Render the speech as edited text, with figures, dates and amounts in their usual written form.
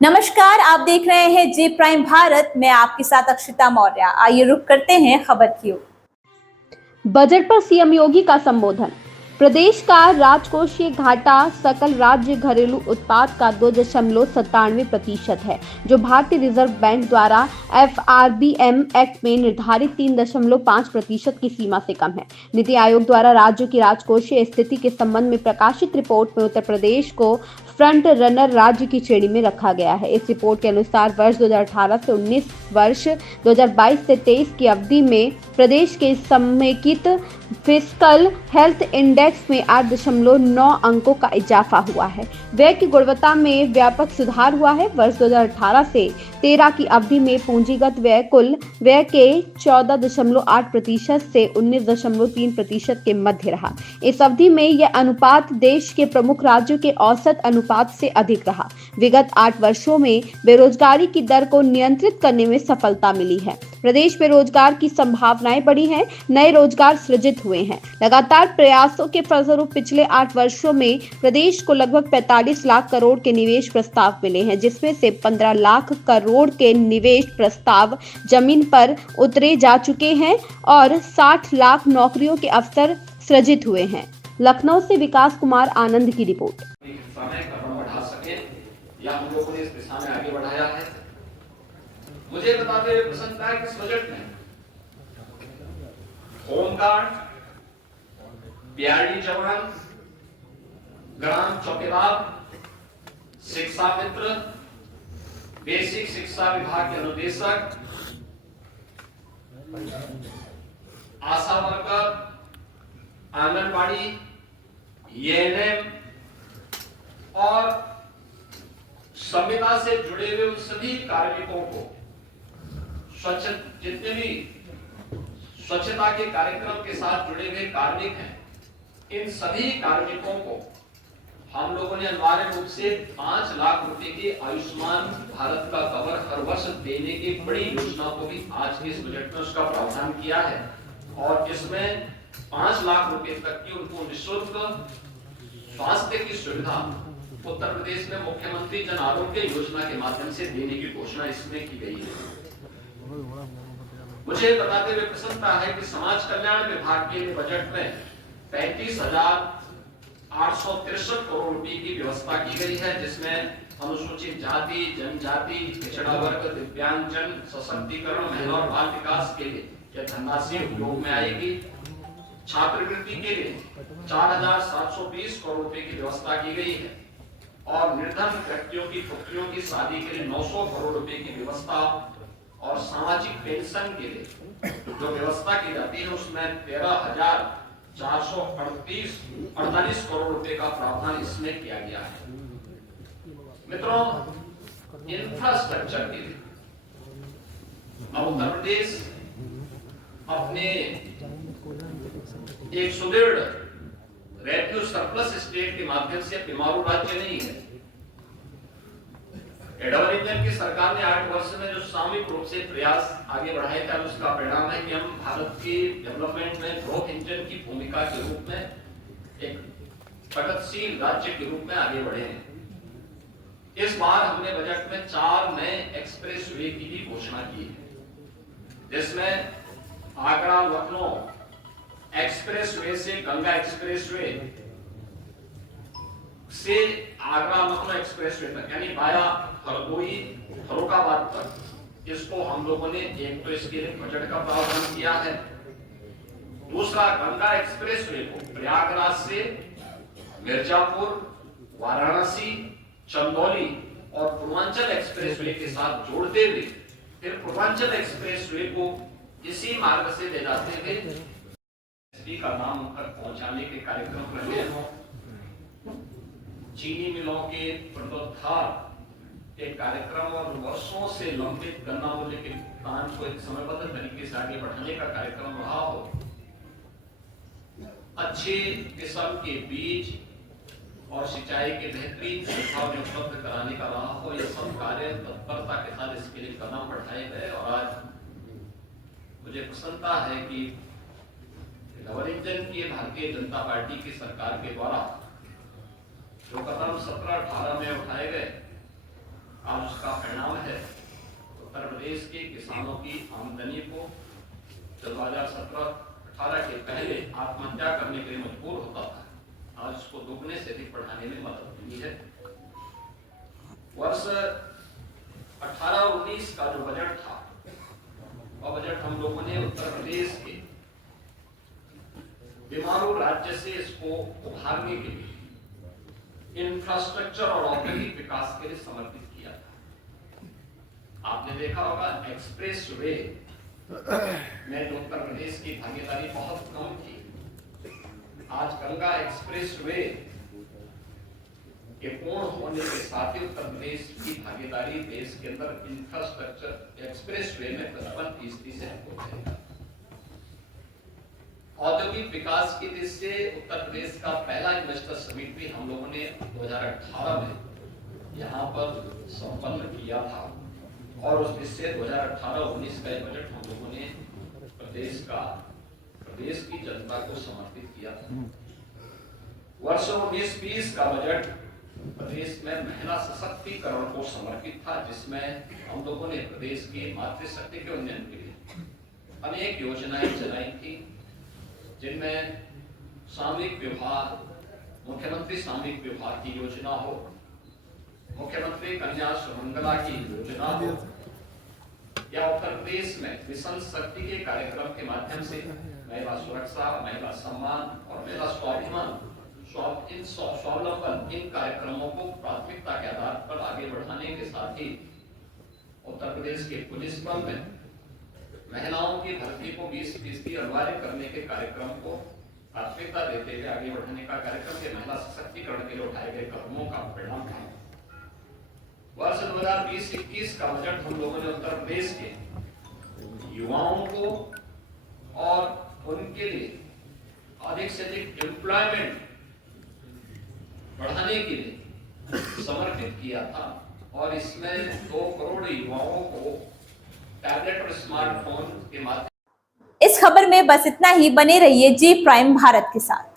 नमस्कार, आप देख रहे हैं जी प्राइम भारत। मैं आपके साथ अक्षिता मौर्य। आइए रुक करते हैं खबर की ओर। बजट पर सीएम योगी का संबोधन। प्रदेश का राजकोषीय घाटा सकल राज्य घरेलू उत्पाद का 2.97% है, जो भारतीय रिजर्व बैंक द्वारा FRBM एक्ट में निर्धारित 3.5% की सीमा से कम है। नीति आयोग द्वारा राज्यों की राजकोषीय स्थिति के संबंध में प्रकाशित रिपोर्ट में उत्तर प्रदेश को फ्रंट रनर राज्य की श्रेणी में रखा गया है। इस रिपोर्ट के अनुसार वर्ष 2018 से 19 वर्ष 2022 से 23 की अवधि में प्रदेश के समेकित फिस्कल हेल्थ इंडेक्स में 8.9 अंकों का इजाफा हुआ है। व्यय की गुणवत्ता में व्यापक सुधार हुआ है। वर्ष 2018 से 13 की अवधि में पूंजीगत व्यय कुल व्यय के 14.8% से 19.3% के मध्य रहा। इस अवधि में यह अनुपात देश के प्रमुख राज्यों के औसत अनुपात से अधिक रहा। विगत 8 वर्षों में बेरोजगारी की दर को नियंत्रित करने में सफलता मिली है। प्रदेश में रोजगार की संभावनाएं बढ़ी हैं, नए रोजगार सृजित हुए हैं। लगातार प्रयासों के फलस्वरूप पिछले 8 वर्षों में प्रदेश को लगभग 45 लाख करोड़ के निवेश प्रस्ताव मिले हैं, जिसमें से 15 लाख करोड़ के निवेश प्रस्ताव जमीन पर उतरे जा चुके हैं और 60 लाख नौकरियों के अवसर सृजित हुए हैं। लखनऊ से विकास कुमार आनंद की रिपोर्ट। हम लोगों ने इस दिशा में आगे बढ़ाया है। मुझे बताते हुए प्रसन्नता है कि इस बजट में होमगार्ड, पीआरडी जवान, ग्राम चौकीदार, शिक्षा मित्र, बेसिक शिक्षा विभाग के अनुदेशक, आशा वर्कर, आंगनबाड़ी, एएनएम और संविदा से जुड़े हुए उन सभी कार्मिकों को जितने भी स्वच्छता के कार्यक्रम के साथ जुड़े हुए कार्मिक हैं, इन सभी कार्मिकों को हम लोगों ने अनिवार्य रूप से 5 लाख रुपए के आयुष्मान भारत का कवर हर वर्ष देने की बड़ी योजना को भी आज के इस बजट में उसका प्रावधान किया है। और इसमें 5 लाख रुपए तक की उनको निःशुल्क स्वास्थ्य की सुविधा उत्तर प्रदेश में मुख्यमंत्री जन आरोग्य योजना के माध्यम से देने की घोषणा इसमें की गई है। मुझे बताते हुए प्रसन्नता है कि समाज कल्याण विभाग के बजट में 35,863 करोड़ रुपए की व्यवस्था की गई है, जिसमें अनुसूचित जाति, जनजाति, पिछड़ा वर्ग, दिव्यांगजन, सशक्तिकरण, महिला और बाल विकास के लिए यह धनराशि उपयोग में आएगी। छात्रवृत्ति के लिए 4,720 करोड़ रुपए की व्यवस्था की गई है और निर्धन व्यक्तियों की पुत्रियों की शादी के लिए 900 करोड़ रुपए की व्यवस्था और सामाजिक पेंशन के लिए जो व्यवस्था की जाती है उसमें 13,448 करोड़ रुपए का प्रावधान इसमें किया गया है। मित्रों, इंफ्रास्ट्रक्चर के लिए अब उत्तर प्रदेश अपने एक सुदृढ़ रेवेन्यू सरप्लस स्टेट के माध्यम से बीमारू राज्य नहीं है। डबल इंजन की सरकार ने 8 वर्ष में जो सामूहिक रूप से प्रयास आगे बढ़ाए थे, उसका परिणाम है कि हम भारत की डेवलपमेंट में ग्रोथ इंजन की भूमिका के रूप में एक प्रगतिशील राज्य के रूप में आगे बढ़े हैं। इस बार हमने बजट में 4 नए एक्सप्रेसवे की भी घोषणा की है, जिसमें आगरा लखनऊ एक्सप्रेसवे से गंगा एक्सप्रेसवे से आगरा लखनऊ एक्सप्रेसवे तक, यानी वाया हरदोई फरुखाबाद तक, इसको हम लोगों ने एक तो इसके लिए बजट का प्रावधान किया है। दूसरा, गंगा एक्सप्रेसवे को प्रयागराज से मिर्जापुर, वाराणसी, चंदौली और पूर्वांचल एक्सप्रेसवे के साथ जोड़ते हुए फिर पूर्वांचल एक्सप्रेसवे को इसी मार्ग से ले जाते हुए का नाम पर पहुंचाने के कार्यक्रम रहे हों। चीनी मिलों के पुनरुद्धार एक कार्यक्रम और वर्षों से लंबित गन्ना मूल्य के भुगतान को एक समयबद्ध तरीके से आगे बढ़ाने का कार्यक्रम रहा हो। अच्छे किस्म के बीज और सिंचाई के बेहतरीन सुविधा में उपलब्ध कराने का रहा हो। यह सब कार्य तत्परता के साथ इसके लिए कदम बढ़ाए गए और आज मुझे प्रसन्नता है कि डबल इंजन की भारतीय जनता पार्टी की सरकार के द्वारा जो कदम 17-18 में उठाए गए, आज परिणाम है उत्तर प्रदेश के किसानों की आमदनी को 2017-18 के पहले आत्महत्या करने के लिए मजबूर होता था, आज उसको दुगने से अधिक बढ़ाने में मदद मिली है। वर्ष 18-19 का जो बजट था, वह बजट हम लोगों ने उत्तर प्रदेश के बीमारू राज्य से इसको उभारने के लिए इंफ्रास्ट्रक्चर और औद्योगिक विकास के लिए समर्पित किया था। आपने देखा होगा एक्सप्रेस वे में जो उत्तर प्रदेश की भागीदारी बहुत कम थी, आज गंगा एक्सप्रेस वे के पूर्ण होने के साथ ही उत्तर प्रदेश की भागीदारी देश के अंदर इंफ्रास्ट्रक्चर एक्सप्रेस वे में 55% से हो जाएगा। औद्योगिक विकास की दृष्टि से उत्तर प्रदेश का पहला इन्वेस्टर समिट भी हम लोगों ने 2018 में यहाँ पर संपन्न किया था और उस दृष्टि से 2018-19 का बजट हम लोगों ने प्रदेश की जनता को समर्पित किया था। वर्ष 19-20 का बजट प्रदेश में महिला सशक्तिकरण को समर्पित था, जिसमें हम लोगों ने प्रदेश की मातृशक्ति के उन्नयन के लिए अनेक योजनाएं चलाई थी, जिनमें सामूहिक विवाह, मुख्यमंत्री सामूहिक विवाह की योजना हो, मुख्यमंत्री कन्या सुमंगला की योजना हो, या उत्तर प्रदेश में मिशन शक्ति के कार्यक्रम के माध्यम से महिला सुरक्षा, महिला सम्मान और महिला स्वाभिमान, स्वावलंबन, इन कार्यक्रमों को प्राथमिकता के आधार पर आगे बढ़ाने के साथ ही उत्तर प्रदेश के पुलिस बल में महिलाओं की भर्ती को 20% अनिवार्य करने के कार्यक्रम को प्राथमिकता देते हुए आगे बढ़ाने का कार्यक्रम के महिला सशक्तिकरण के लिए उठाए गए कदमों का परिणाम था। वर्ष 2020-21 का बजट हम लोगों ने उत्तर प्रदेश के युवाओं को और उनके लिए अधिक से अधिक एम्प्लॉयमेंट बढ़ाने के लिए समर्पित किया था और इसमें 2 करोड़ युवाओं को टैबलेट और स्मार्टफोन के माध्यम। इस खबर में बस इतना ही। बने रहिए जी प्राइम भारत के साथ।